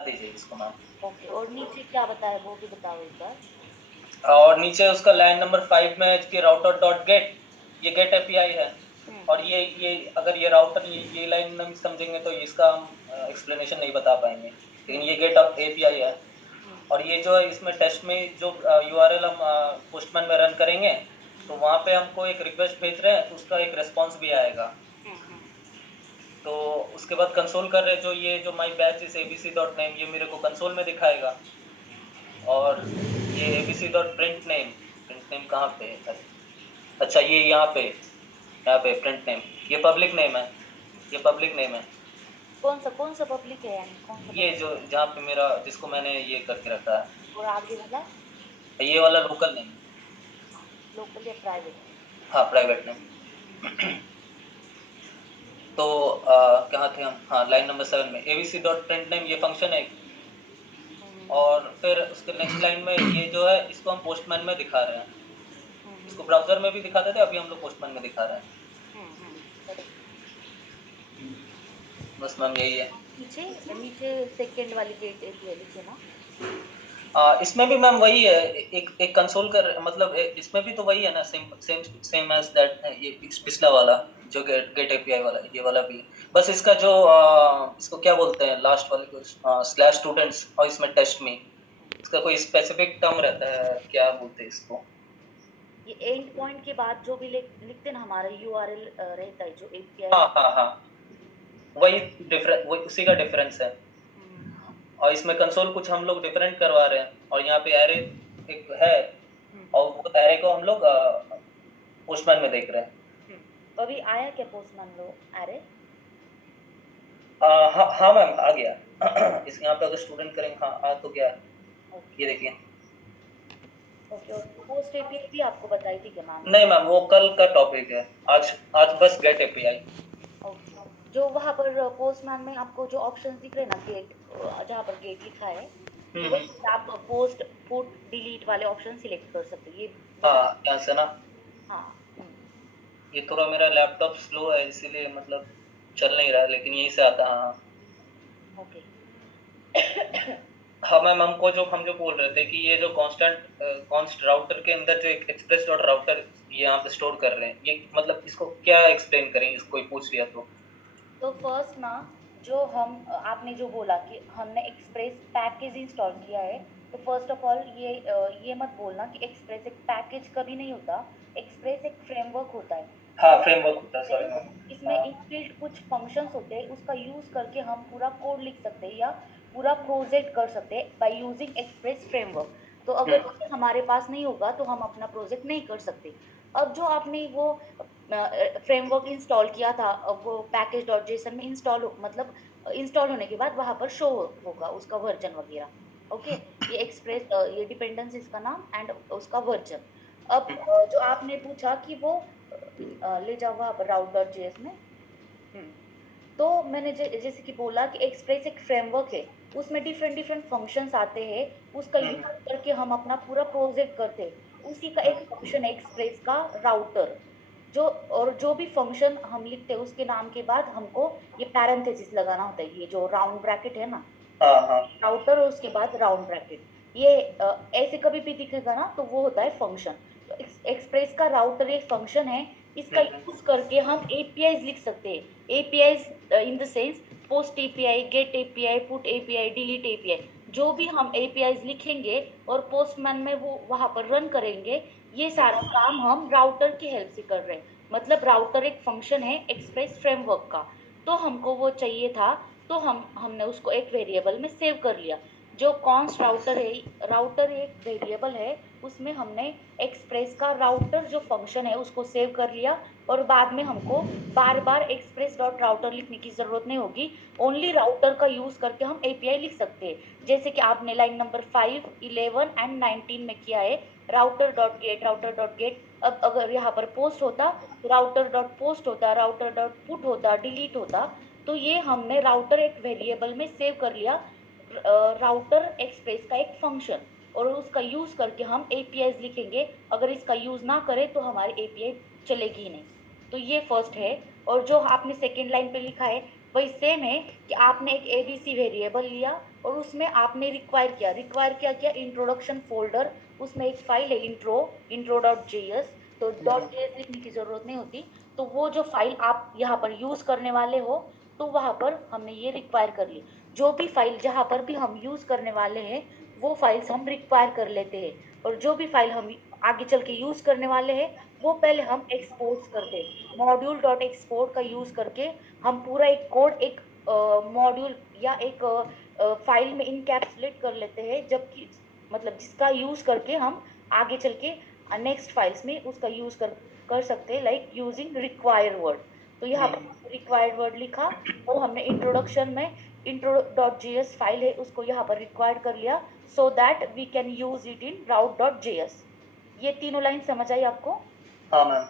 दीजिए इसको ma'am. Okay, और नीचे क्या बताया वो भी बताओ एक बार। और नीचे उसका लाइन नंबर 5 में है कि राउटर डॉट गेट, ये गेट एपीआई है। और ये अगर ये राउटर ये लाइन नहीं समझेंगे तो इसका हम एक्सप्लेनेशन नहीं बता पाएंगे, लेकिन ये गेट एपीआई है। और ये जो है इसमें टेस्ट में जो यूआरएल हम पोस्टमैन में रन करेंगे, तो वहाँ पे हमको एक रिक्वेस्ट भेज रहे हैं, तो उसका एक रिस्पॉन्स भी आएगा। तो उसके बाद कंसोल कर रहे जो ये जो माई बैच इज abc.name, ये मेरे को कंसोल में दिखाएगा। और ये abc.printName कहाँ पे है? अच्छा ये यहाँ पे प्रिंट नेम, ये पब्लिक नेम है, ये पब्लिक नेम है। कौन सा पब्लिक है, यानी कौन सा ये पब्लिक? जो जहाँ पे मेरा जिसको मैंने ये करके रखा और आगे वाला? है, ये वाला लोकल नेम। लोकल या प्राइवेट? हाँ प्राइवेट नेम। तो कहाँ थे हम? हाँ लाइन नंबर 7 में abc.printName ये फंक्शन है। और फिर उसके नेक्स्ट लाइन में ये जो है इसको हम पोस्टमैन में दिखा रहे हैं। इसको ब्राउजर में भी दिखाते थे, अभी हम लोग पोस्टमैन में दिखा रहे हैं। बस मैम यही है। नीचे नीचे सेकंड वाली गेट एपीआई लिखे ना? इसमें भी मैम वही है, एक कंसोल कर मतलब इसमें भी तो वही है ना, सेम एज दैट, ये पिछला वाला जो गेट एपीआई वाला, ये वाला भी। बस इसका जो इसको क्या बोलते हैं लास्ट वाले को, स्लैश स्टूडेंट्स, और इसमें टेस्ट में इसका कोई स्पेसिफिक टर्म रहता है, क्या बोलते हैं इसको? ये एंड पॉइंट के बाद जो भी लिखते ना हमारा यूआरएल रहता है जो एपीआई। हाँ हाँ हाँ, वही डिफरेंस, वही उसी का डिफरेंस है। और इसमें कंसोल कुछ हम लोग डिफरेंट करवा रहे हैं, और यहाँ पे एरे एक है, और वो एरे को हम लोग पोस्टमैन में देख रहे हैं। अभी आया क्या पोस्टमैन लो एरे? हाँ हाँ मैम आ गया। इस यहाँ पे अगर स्टूडेंट करेंगे, हाँ आ तो गया, ये देखिए। ओके, और पोस्ट एपीआई भी आपको बताई थी क्या मैम? नहीं मैम, वो कल का टॉपिक है, आज आज बस गेट एपीआई। ओके, जो वहाँ पर पोस्टमैन में आपको जो ऑप्शन दिख रहे हैं ना, गेट, जहाँ पर गेट लिखा है, वो आप पोस्ट पुट डिलीट वाले ऑप्शन सिलेक्ट कर सकते हैं, ये बता। हाँ यहाँ से ना, हाँ। ये थोड़ा मेरा लैपटॉप स्लो है इसीलिए मतलब चल नहीं रहा है, लेकिन यहीं से आता है। हाँ ओके। हाँ मैम, हम जो बोल रहे थे कि ये जो कॉन्स्ट राउटर के अंदर जो एक एक्सप्रेस डॉट राउटर यहाँ पे स्टोर कर रहे हैं, ये मतलब इसको क्या एक्सप्लेन करेंगे, इसको कोई पूछ लिया तो फर्स्ट ना, जो हम आपने जो बोला कि हमने एक्सप्रेस पैकेज इंस्टॉल किया है, तो फर्स्ट ऑफ ऑल ये मत बोलना कि एक्सप्रेस एक पैकेज कभी नहीं होता। एक्सप्रेस एक फ्रेमवर्क होता है। हाँ और फ्रेमवर्क होता है, सॉरी मैम। इसमें इनबिल्ट कुछ फंक्शंस होते हैं, उसका यूज करके हम पूरा कोड लिख सकते हैं या पूरा प्रोजेक्ट कर सकते हैं बाय यूजिंग एक्सप्रेस फ्रेमवर्क। तो अगर ये हमारे पास नहीं होगा तो हम अपना प्रोजेक्ट नहीं कर सकते। अब जो आपने वो फ्रेमवर्क इंस्टॉल किया था, वो पैकेज डॉट जेसन में मतलब इंस्टॉल होने के बाद वहाँ पर शो होगा उसका वर्जन वगैरह। ओके, ये एक्सप्रेस, ये डिपेंडेंसी इसका नाम एंड उसका वर्जन। अब जो आपने पूछा कि वो ले जाओ वहाँ पर राउट डॉट जेएस में। तो मैंने जैसे कि बोला कि एक्सप्रेस एक फ्रेमवर्क है, उसमें डिफरेंट डिफरेंट फंक्शंस आते हैं, उसका यूज करके हम अपना पूरा प्रोजेक्ट करते हैं। उसी का एक फंक्शन है एक्सप्रेस का राउटर। जो भी फंक्शन हम लिखते हैं उसके नाम के बाद हमको ये पैरेंथेसिस लगाना होता है, ये जो राउंड ब्रैकेट है ना, हाँ हाँ राउटर और उसके बाद राउंड ब्रैकेट। ये ऐसे कभी भी दिखेगा ना तो वो होता है फंक्शन। तो एक्सप्रेस का राउटर एक फंक्शन है, इसका यूज करके हम एपीआईज लिख सकते हैं। APIs in the sense post API, get API, put API, delete API. जो भी हम एपीआईज लिखेंगे और पोस्टमैन में वो वहां पर रन करेंगे, ये सारा काम हम राउटर की हेल्प से कर रहे हैं। मतलब राउटर एक फंक्शन है एक्सप्रेस फ्रेमवर्क का। तो हमको वो चाहिए था, तो हमने उसको एक वेरिएबल में सेव कर लिया। जो कॉन्स्ट राउटर है, राउटर एक वेरिएबल है, उसमें हमने एक्सप्रेस का राउटर जो फंक्शन है उसको सेव कर लिया। और बाद में हमको बार बार एक्सप्रेस डॉट राउटर लिखने की जरूरत नहीं होगी। ओनली राउटर का यूज करके हम एपीआई लिख सकते हैं, जैसे कि आपने लाइन नंबर 5, 11 एंड 19 में किया है। Router dot gate, router dot gate. अब अगर यहाँ पर पोस्ट होता तो राउटर डॉट पोस्ट होता, राउटर डॉट पुट होता, डिलीट होता। तो ये हमने राउटर एक वेरिएबल में सेव कर लिया, राउटर एक्सप्रेस का एक फंक्शन। और उसका यूज करके हम एपीआई लिखेंगे। अगर इसका यूज ना करें तो हमारी एपीआई चलेगी ही नहीं। तो ये फर्स्ट है। और जो आपने सेकेंड लाइन पे लिखा है वही सेम है कि आपने एक एबीसी वेरिएबल लिया और उसमें आपने रिक्वायर किया क्या इंट्रोडक्शन फोल्डर, उसमें एक फाइल है इंट्रो डॉट जेएस, तो डॉट जेएस लिखने की जरूरत नहीं होती। तो वो जो फाइल आप यहाँ पर यूज करने वाले हो, तो वहां पर हमने ये रिक्वायर कर ली। जो भी फाइल जहां पर भी हम यूज करने वाले हैं वो फाइल्स हम रिक्वायर कर लेते हैं, और जो भी फाइल हम आगे चल के यूज करने वाले हैं वो पहले हम एक्सपोर्ट करते हैं। मॉड्यूल डॉट एक्सपोर्ट का यूज करके हम पूरा एक कोड एक मॉड्यूल या एक फाइल में इनकैप्सुलेट कर लेते हैं, जबकि मतलब जिसका यूज करके हम आगे चल के नेक्स्ट फाइल्स में उसका यूज कर सकते हैं, लाइक यूजिंग रिक्वायर वर्ड। तो यहाँ पर रिक्वायर्ड वर्ड लिखा और हमने इंट्रोडक्शन में इंट्रो डॉट जेएस फाइल है उसको यहाँ पर रिक्वायर कर लिया, so that we can use it in route dot JS. ये तीनों लाइन समझ आई आपको? हाँ मैम।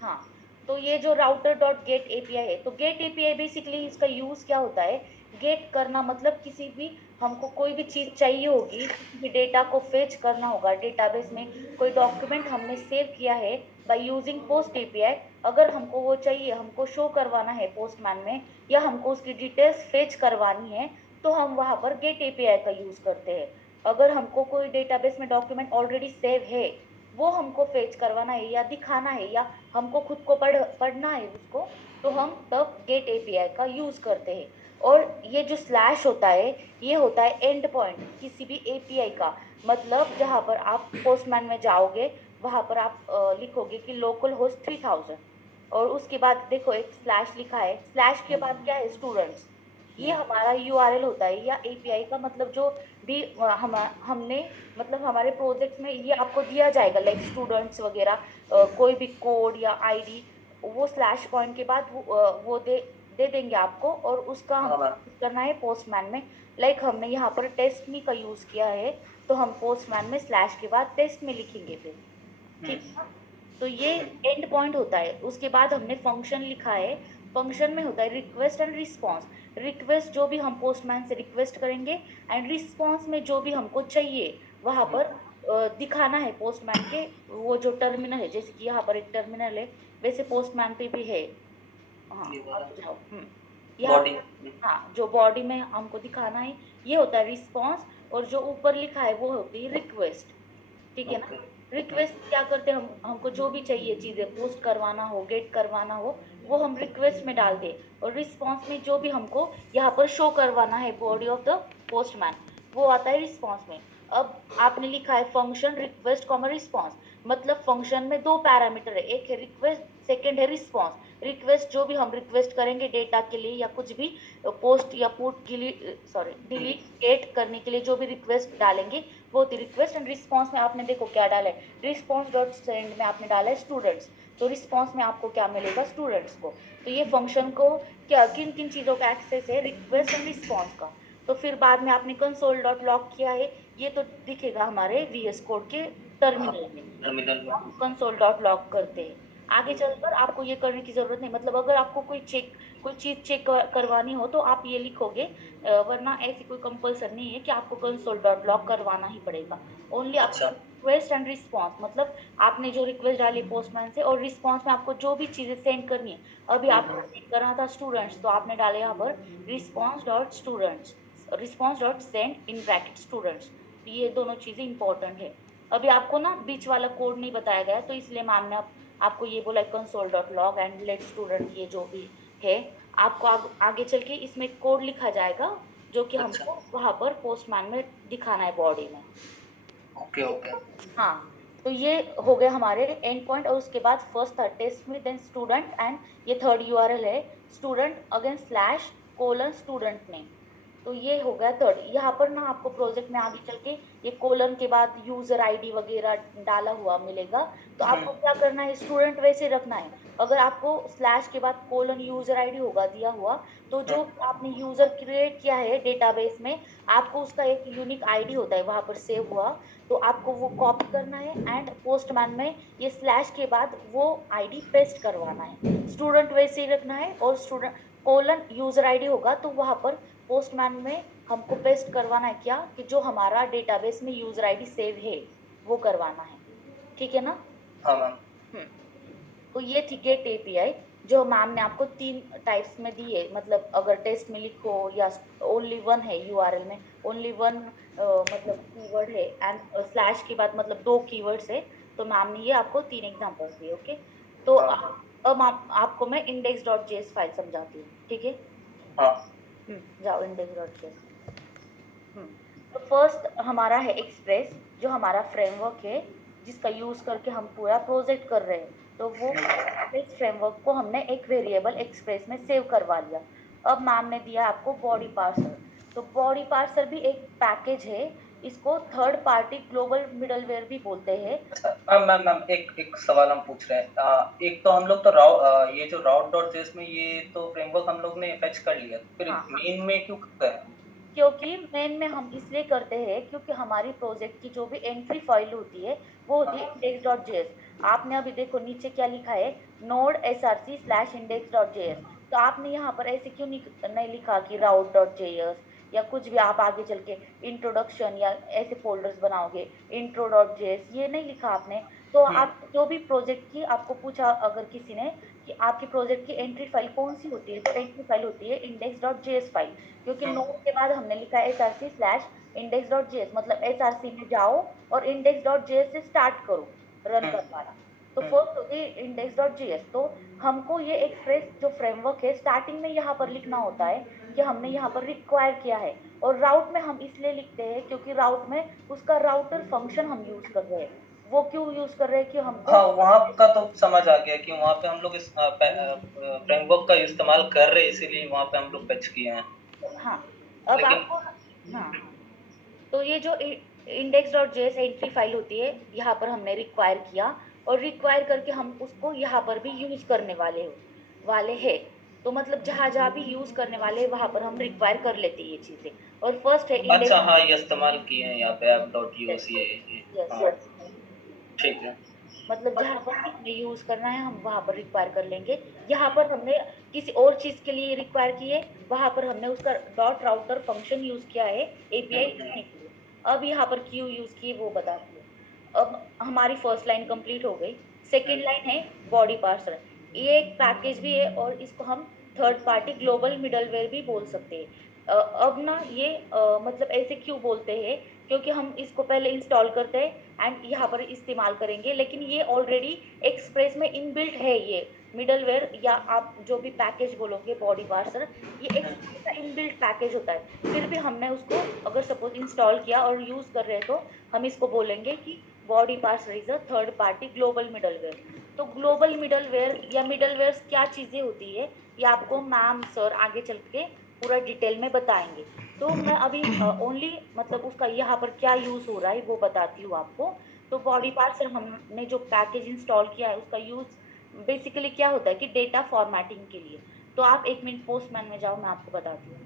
हाँ, तो ये जो राउटर डॉट गेट एपीआई है, तो गेट एपीआई बेसिकली इसका यूज क्या होता है? गेट करना मतलब किसी भी हमको कोई भी चीज चाहिए होगी, किसी भी डेटा को फेच करना होगा डेटाबेस में, कोई डॉक्यूमेंट हमने सेव किया है बाय यूजिंग पोस्ट एपीआई, अगर हमको वो चाहिए, हमको शो करवाना है पोस्टमैन में, या हमको उसकी डिटेल्स फेच करवानी है, तो हम वहां पर गेट एपीआई का यूज करते हैं। अगर हमको कोई डेटाबेस में डॉक्यूमेंट ऑलरेडी सेव है, वो हमको फेच करवाना है या दिखाना है, या हमको खुद को पढ़ना है उसको, तो हम तब गेट एपीआई का यूज करते हैं। और ये जो स्लैश होता है, ये होता है एंड पॉइंट किसी भी एपीआई का। मतलब जहाँ पर आप पोस्टमैन में जाओगे वहां पर आप लिखोगे कि लोकल होस्ट 3000, और उसके बाद देखो एक स्लैश लिखा है, स्लैश के बाद क्या है? स्टूडेंट्स। ये हमारा यूआरएल होता है या एपीआई का, मतलब जो भी हमने मतलब हमारे प्रोजेक्ट्स में ये आपको दिया जाएगा, लाइक स्टूडेंट्स वगैरह, कोई भी कोड या आईडी, वो स्लैश पॉइंट के बाद वो दे देंगे आपको, और उसका हाँ हम मैम। करना है पोस्टमैन में। लाइक हमने यहाँ पर टेस्ट मी का यूज किया है, तो हम पोस्टमैन में स्लैश के बाद टेस्ट में लिखेंगे फिर। ठीक है ना? तो ये एंड पॉइंट होता है। उसके बाद हमने फंक्शन लिखा है, फंक्शन में होता है रिक्वेस्ट एंड रिस्पॉन्स। रिक्वेस्ट जो भी हम पोस्टमैन से रिक्वेस्ट करेंगे, एंड रिस्पॉन्स में जो भी हमको चाहिए वहां पर दिखाना है पोस्टमैन के वो जो टर्मिनल है, जैसे कि यहाँ पर एक टर्मिनल है, वैसे पोस्टमैन पे भी है। हाँ, ये आप वाला जाओ। यहाँ बॉडी। हाँ, जो बॉडी में हमको दिखाना है ये होता है रिस्पॉन्स, और जो ऊपर लिखा है वो होती है रिक्वेस्ट। ठीक है ना? ओके। रिक्वेस्ट क्या करते हैं, हम हमको जो भी चाहिए चीजें पोस्ट करवाना हो, गेट करवाना हो, वो हम रिक्वेस्ट में डाल दें, और रिस्पॉन्स में जो भी हमको यहाँ पर शो करवाना है बॉडी ऑफ द पोस्टमैन, वो आता है रिस्पॉन्स में। अब आपने लिखा है फंक्शन रिक्वेस्ट कॉमा रिस्पॉन्स, मतलब फंक्शन में दो पैरामीटर है, एक है रिक्वेस्ट, सेकेंड है रिस्पॉन्स। रिक्वेस्ट जो भी हम रिक्वेस्ट करेंगे डेटा के लिए या कुछ भी पोस्ट या पुट के लिए, सॉरी डिलीट गेट करने के लिए जो भी रिक्वेस्ट डालेंगे वो होती रिक्वेस्ट। एंड रिस्पॉन्स में आपने देखो क्या डाला है, रिस्पॉन्स डॉट सेंड में आपने डाला है स्टूडेंट्स, तो रिस्पॉन्स में आपको क्या मिलेगा? स्टूडेंट्स को। तो ये फंक्शन को क्या किन किन चीज़ों का एक्सेस है? रिक्वेस्ट एंड रिस्पॉन्स का। तो फिर बाद में आपने कंसोल डॉट लॉग किया है, ये तो दिखेगा हमारे वीएस कोड के टर्मिनल में, टर्मिनल में। हम कंसोल डॉट लॉग करते हैं। आगे चलकर आपको ये करने की जरूरत नहीं, मतलब अगर आपको कोई चीज चेक करवानी हो तो आप ये लिखोगे, वरना ऐसी कोई कंपल्सन नहीं है कि आपको कंसोल डॉट लॉग करवाना ही पड़ेगा। ओनली अच्छा। आपको रिक्वेस्ट एंड रिस्पॉन्स, मतलब आपने जो रिक्वेस्ट डाली पोस्टमैन से, और रिस्पॉन्स में आपको जो भी चीजें सेंड करनी है। अभी आपको सेंड करना था स्टूडेंट्स, तो आपने डाले यहाँ पर response dot students, response dot send in bracket students. ये दोनों चीजें इंपॉर्टेंट है। अभी आपको ना बीच वाला कोड नहीं बताया गया, तो इसलिए मैम ने आपको ये बोला console dot log and let student, ये जो भी है आपको आगे चल के इसमें कोड लिखा जाएगा जो कि अच्छा। हमको वहां पर पोस्टमैन में दिखाना है बॉडी में। Okay okay. हाँ, तो ये हो गए हमारे एंड पॉइंट, और उसके बाद फर्स्ट था टेस्ट में, देन स्टूडेंट, एंड ये थर्ड यूआरएल है student again slash colon student name. तो ये हो गया थर्ड। यहाँ पर ना आपको प्रोजेक्ट में आगे चल के ये कोलन के बाद यूजर आईडी वगैरह डाला हुआ मिलेगा, तो आपको क्या करना है? स्टूडेंट वैसे रखना है। अगर आपको स्लैश के बाद कोलन यूजर आईडी होगा दिया हुआ, तो जो आपने यूजर क्रिएट किया है डेटाबेस में, आपको उसका एक यूनिक आईडी होता है वहां पर सेव हुआ, तो आपको वो कॉपी करना है, एंड पोस्टमैन में ये स्लैश के बाद वो आईडी पेस्ट करवाना है। स्टूडेंट वैसे ही रखना है, और स्टूडेंट कोलन यूजर आईडी होगा तो वहां पर पोस्टमैन में हमको पेस्ट करवाना है क्या, कि जो हमारा डेटाबेस में यूजर आईडी सेव है वो करवाना है। ठीक है ना? हाँ मैम। हम्म। तो ये थी गेट एपीआई। जो मैम ने आपको 3 टाइप्स में दी है, मतलब अगर टेस्ट में लिखो या ओनली वन है यूआरएल में, ओनली वन मतलब कीवर्ड है एंड स्लैश के बाद मतलब 2 कीवर्ड्स है, तो मैम ने ये आपको 3 एग्जांपल्स दिए। ओके, तो हाँ अब आपको मैं index.js फाइल समझाती हूँ, ठीक है? हाँ जाओ index.js। तो फर्स्ट हमारा है एक्सप्रेस, जो हमारा फ्रेमवर्क है जिसका यूज करके हम पूरा प्रोजेक्ट कर रहे हैं। तो वो एक्सप्रेस फ्रेमवर्क को हमने एक वेरिएबल एक्सप्रेस में सेव करवा लिया। अब मैम ने दिया आपको बॉडी पार्सर। तो बॉडी पार्सर भी एक पैकेज है, इसको थर्ड पार्टी ग्लोबल मिडलवेयर भी बोलते हैं। अच्छा मैम एक एक सवाल हम पूछ रहे हैं। एक तो हम लोग तो ये जो राउट डॉट जेएस में ये तो फ्रेमवर्क हम लोग ने फैच कर लिया, तो फिर हाँ, मेन में क्यों कर रहे हैं? क्योंकि मेन में हम इसलिए करते हैं क्योंकि हमारी प्रोजेक्ट की जो भी एंट्री फाइल होती है वो होती है हाँ index.js। आपने अभी देखो नीचे क्या लिखा है, नोड src/index.js। तो आपने यहाँ पर ऐसे क्यों नहीं लिखा कि route.js या कुछ भी, आप आगे चल के इंट्रोडक्शन या ऐसे फोल्डर्स बनाओगे intro.js, ये नहीं लिखा आपने। तो आप जो भी प्रोजेक्ट की आपको पूछा अगर किसी ने कि आपकी प्रोजेक्ट की एंट्री फाइल कौन सी होती है, तो एंट्री फाइल होती है index.js फाइल। क्योंकि नोड के बाद हमने लिखा है src/index.js, मतलब src में जाओ और index.js से स्टार्ट करो रन करवाना। तो फर्स्ट होती है index.js। तो हमको ये एक्सप्रेस जो फ्रेमवर्क है स्टार्टिंग में यहाँ पर लिखना होता है कि हमने यहाँ पर रिक्वायर किया है। और राउट में हम इसलिए लिखते हैं क्योंकि राउट में उसका राउटर फंक्शन हम यूज कर रहे हैं। वो क्यों यूज कर रहे हैं कि हमको, हाँ, वहाँ का तो समझ आ गया कि वहाँ पे हम लोग इस फ्रेमवर्क का इस्तेमाल कर रहे हैं, इसीलिए वहाँ पे हम लोग फैच किए हैं। हाँ अब लेकिन आपको, हाँ हाँ, तो ये जो index.js एंट्री फाइल होती है यहाँ पर हमने रिक्वायर किया, और रिक्वायर करके हम उसको यहाँ पर भी यूज करने वाले हैं। तो मतलब जहाँ जहाँ भी यूज करने वाले हैं वहां पर हम रिक्वायर कर लेते हैं ये चीजें। और फर्स्ट है अच्छा, इंडेक्स। हाँ, ये इस्तेमाल किए हैं यहाँ पे ऐप डॉट यस, यूएस ये यस, हाँ, ठीक है। मतलब जहाँ पर हमें यूज करना है हम वहां पर रिक्वायर कर लेंगे। यहाँ पर हमने किसी और चीज के लिए रिक्वायर की है, वहां पर हमने उसका डॉट राउटर फंक्शन यूज किया है एपीआई लिखने के लिए। अब यहाँ पर क्यों यूज की वो बताती हूँ। अब हमारी फर्स्ट लाइन कंप्लीट हो गई। सेकेंड लाइन है बॉडी पार्सर। ये एक पैकेज भी है और इसको हम थर्ड पार्टी ग्लोबल मिडलवेयर भी बोल सकते हैं। अब ना ये मतलब ऐसे क्यों बोलते हैं, क्योंकि हम इसको पहले इंस्टॉल करते हैं एंड यहाँ पर इस्तेमाल करेंगे, लेकिन ये ऑलरेडी एक्सप्रेस में इनबिल्ट है। ये मिडलवेयर या आप जो भी पैकेज बोलोगे बॉडी पार्सर, ये एक्सप्रेस का इनबिल्ट पैकेज होता है। फिर भी हमने उसको अगर सपोज इंस्टॉल किया और यूज कर रहे हैं तो हम इसको बोलेंगे कि body parser is a third party global middleware. तो ग्लोबल मिडलवेयर या मिडलवेयर क्या चीजें होती है ये आपको मैम सर आगे चल के पूरा डिटेल में बताएंगे। तो मैं अभी ओनली मतलब उसका यहाँ पर क्या यूज हो रहा है वो बताती हूँ आपको। तो बॉडी पार्सर हमने जो पैकेज इंस्टॉल किया है उसका यूज बेसिकली क्या होता है कि डेटा फॉर्मेटिंग के लिए। तो आप 1 मिनट पोस्टमैन में जाओ, मैं आपको बताती हूँ।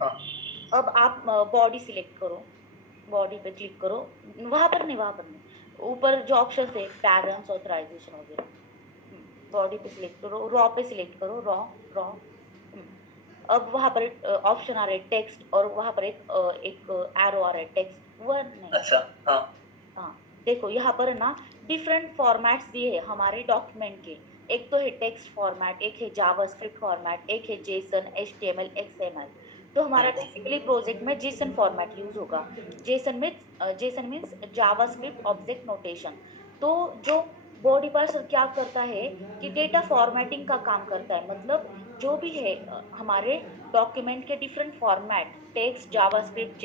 हाँ अब आप बॉडी सिलेक्ट करो, बॉडी पे क्लिक करो, वहां पर नहीं, ऊपर जो ऑप्शन है पैरेंट्स ऑथराइजेशन वगैरह, बॉडी पे सिलेक्ट करो, रॉ पे सिलेक्ट करो, रॉ रॉ। अब वहां पर ऑप्शन आ रहे हैं टेक्स्ट, और वहां पर एक एरो आ रहा है टेक्स्ट, वह नहीं। अच्छा हाँ हाँ, देखो यहाँ पर ना डिफरेंट फॉर्मेट्स दिए हैं हमारे डॉक्यूमेंट के। एक तो है टेक्स्ट फॉर्मेट, एक है जावास्क्रिप्ट फॉर्मेट, एक है जेसन, एचटीएमएल, एक्सएमएल। तो हमारा बेसिकली प्रोजेक्ट में जेसन फॉर्मेट यूज होगा। Jason means JavaScript object notation. तो जो बॉडी पार्सर क्या करता है कि डेटा फॉर्मेटिंग का काम करता है, मतलब जो भी है हमारे डॉक्यूमेंट के डिफरेंट फॉर्मेट, टेक्स्ट, जावास्क्रिप्ट,